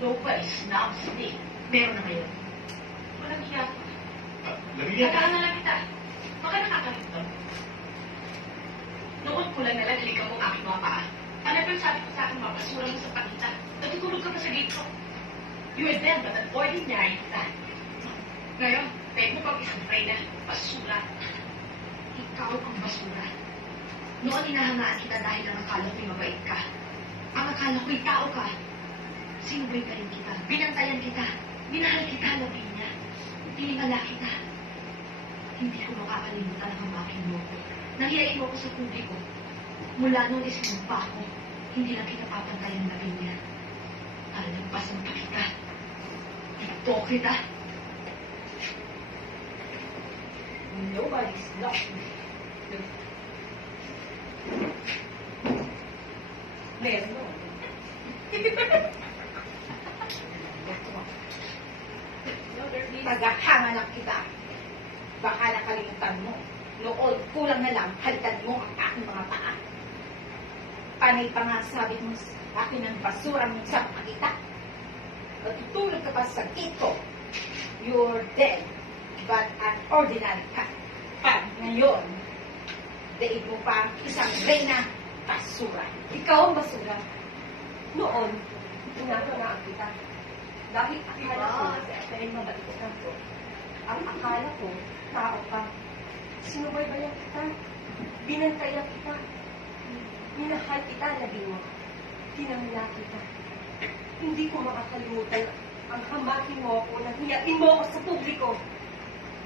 Nobody snobs me. Meron na ngayon. Walang hiya. Labigan. Tagaan na lang kita. Baka nakakalimtam. Noon ko lang nalagalikan mo ang aking mga paa. Ano ba yung sabi ko sa akin, mapasura mo sa pakita? Natutulog ka pa sa gate ko. You were then but an ordinary man. Ngayon, pwede mo pang isang na basura. Ikaw ang basura. Noon inahangaan kita dahil ang akala ko'y mabait ka. Ang akala ko'y tao ka. Sinubay ka rin kita. Binantayan kita. Minahal kita, Lavinia. Tinimala kita. Hindi ko makakalimutan ang hamakin mo ko. Nahiyain mo ko sa publiko. Mula noon isinumpa ko. Hindi lang kita papantayan, Lavinia. Alagpasan pa kita. Hipokrita. Nobody's not me. Meron. Tagahanga lang kita. Baka nakalimutan mo. Noon, kulang na lang, halitan mo ang aking mga paa. Panay pa nga sabi mo sa akin ng basura mong sa pakita. Natutulog ka pa sa ito. You're dead, but an ordinary cat. Pag ngayon, daig mo pa ang isang reyna basura. Ikaw ang basura. Noon, tinatanaan kita. Dahil akala ko, dahil mabalikan ko, ang akala ko, tao ka. Sinubaybayan kita. Binantayan kita. Minahal kita, naging mo. Tinamla kita. Hindi ko makakalimutan ang hamakin mo ako, nang hiyain mo ako sa publiko.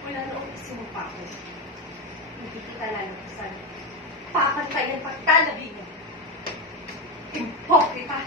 Wala noong isinumpa ko. Hindi kita lalabasan. Papantayan pagtalabi mo. Hipokrita!